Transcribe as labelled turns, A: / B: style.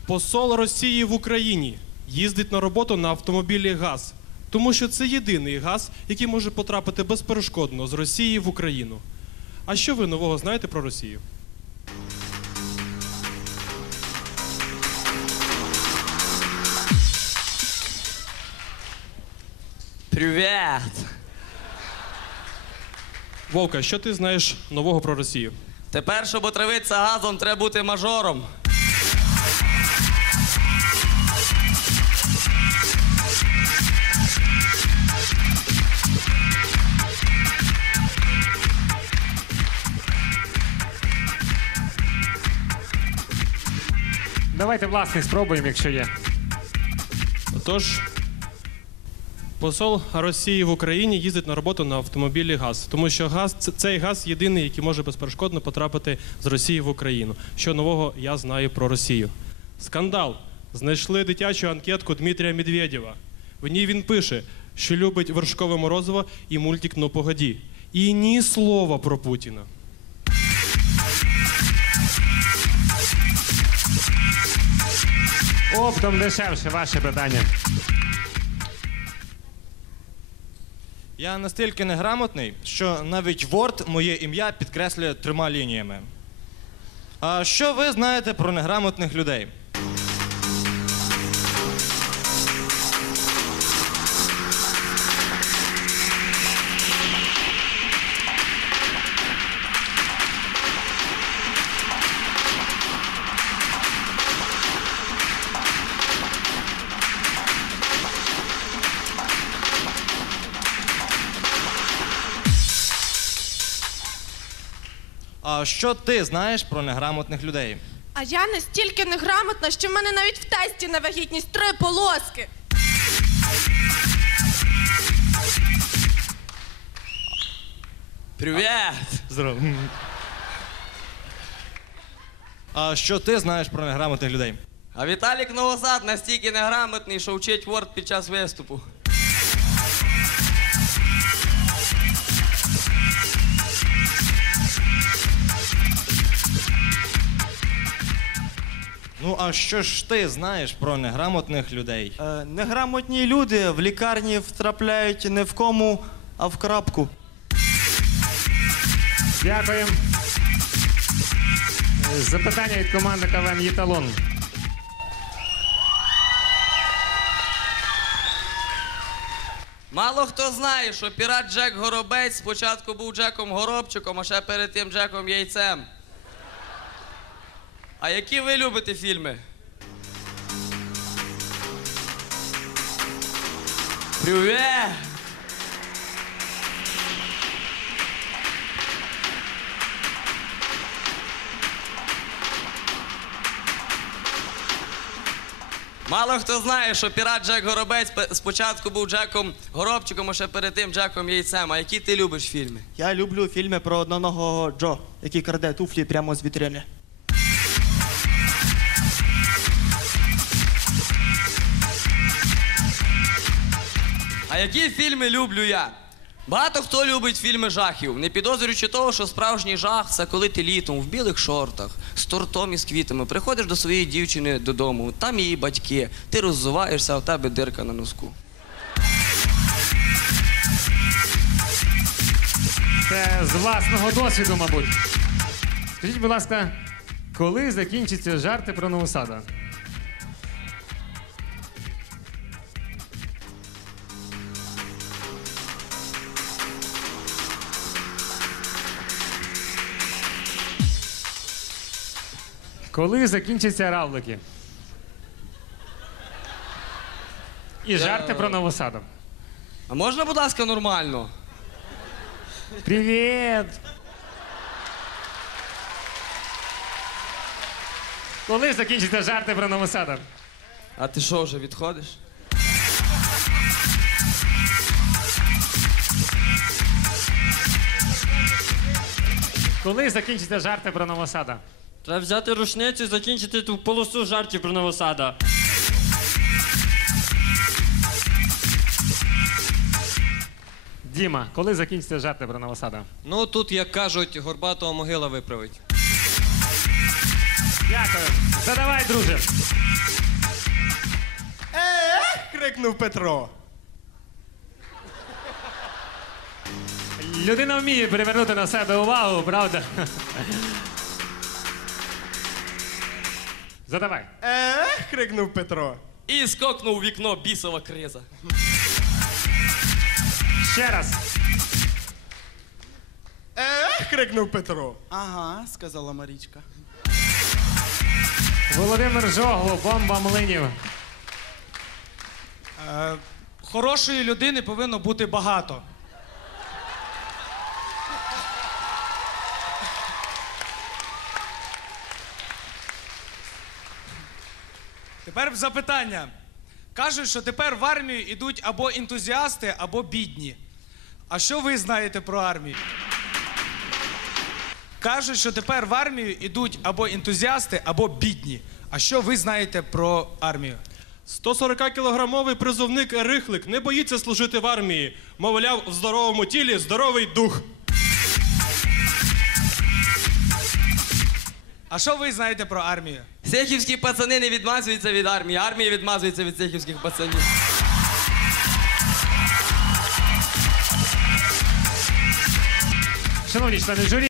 A: Посол Росії в Україні їздить на роботу на автомобілі ГАЗ, тому що це єдиний газ, який може потрапити безперешкодно з Росії в Україну. А що ви нового знаєте про Росію?
B: Привіт!
A: Вовка, що ти знаєш нового про Росію?
B: Тепер, щоб отравитися газом, треба бути мажором.
C: Давайте власний спробуємо, якщо є.
A: Тож, посол Росії в Україні їздить на роботу на автомобілі ГАЗ, тому що цей газ єдиний, який може безперешкодно потрапити з Росії в Україну. Що нового я знаю про Росію? Скандал. Знайшли дитячу анкетку Дмитрія Медведєва. В ній він пише, що любить вершкове морозиво і мультик «Ну погоді». І ні слова про Путіна.
C: Оптом дешевше, ваше питання.
D: Я настільки неграмотний, що навіть Word моє ім'я підкреслює 3 лініями. А що ви знаєте про неграмотних людей? А що ти знаєш про неграмотних людей?
E: А я настільки неграмотна, що в мене навіть в тесті на вагітність 3 полоски.
B: Привіт!
D: Здорово. А що ти знаєш про неграмотних людей?
B: А Віталік Новосад настільки неграмотний, що вчить Word під час виступу.
D: Ну, а що ж ти знаєш про неграмотних людей?
F: Неграмотні люди в лікарні втрапляють не в кому, а в крапку.
C: Дякуємо. Запитання від команди КВН «Єталон».
B: Мало хто знає, що пірат Джек Горобець спочатку був Джеком Горобчиком, а ще перед тим Джеком Яйцем. А які ви любите фільми? Привіт! Мало хто знає, що пірат Джек Горобець спочатку був Джеком Горобчиком, а ще перед тим Джеком Яйцем. А які ти любиш фільми?
F: Я люблю фільми про одноногого Джо, який краде туфлі прямо з вітрини.
B: А які фільми люблю я? Багато хто любить фільми жахів, не підозрюючи того, що справжній жах – це коли ти літом в білих шортах, з тортом і з квітами, приходиш до своєї дівчини додому, там її батьки, ти роззуваєшся, а в тебе дирка на носку.
C: Це з власного досвіду, мабуть. Скажіть, будь ласка, коли закінчаться жарти про Новосада? Коли закінчаться равлики? І жарти про Новосада.
B: А можна, будь ласка, нормально?
C: Привіт! Коли закінчаться жарти про Новосада?
B: А ти що, вже відходиш?
C: Коли закінчаться жарти про Новосада?
G: Треба взяти рушницю і закінчити ту полосу жартів про Новосада.
C: Діма, коли закінчиться жарти про Новосада?
H: Ну, тут, як кажуть, горбатого могила виправить.
C: Дякую. Задавай, друже.
H: крикнув Петро.
C: Людина вміє привернути на себе увагу, правда? Задавай.
H: Крикнув Петро.
B: І скокнув у вікно бісова криза.
C: Ще раз.
H: Крикнув Петро.
I: Ага, сказала Марічка.
C: Володимир Жогло, бомба млинів.
J: Хорошої людини повинно бути багато. Тепер запитання. Кажуть, що тепер в армію йдуть або ентузіасти, або бідні. А що ви знаєте про армію? Кажуть, що тепер в армію йдуть або ентузіасти, або бідні. А що ви знаєте про армію?
A: 140-кілограмовий призовник Рихлик не боїться служити в армії. Мовляв, в здоровому тілі здоровий дух.
J: А що ви знаєте про армію?
B: Сехівські пацани не відмазуються від армії, армія відмазується від сехівських пацанів.
C: Шановні члени журі,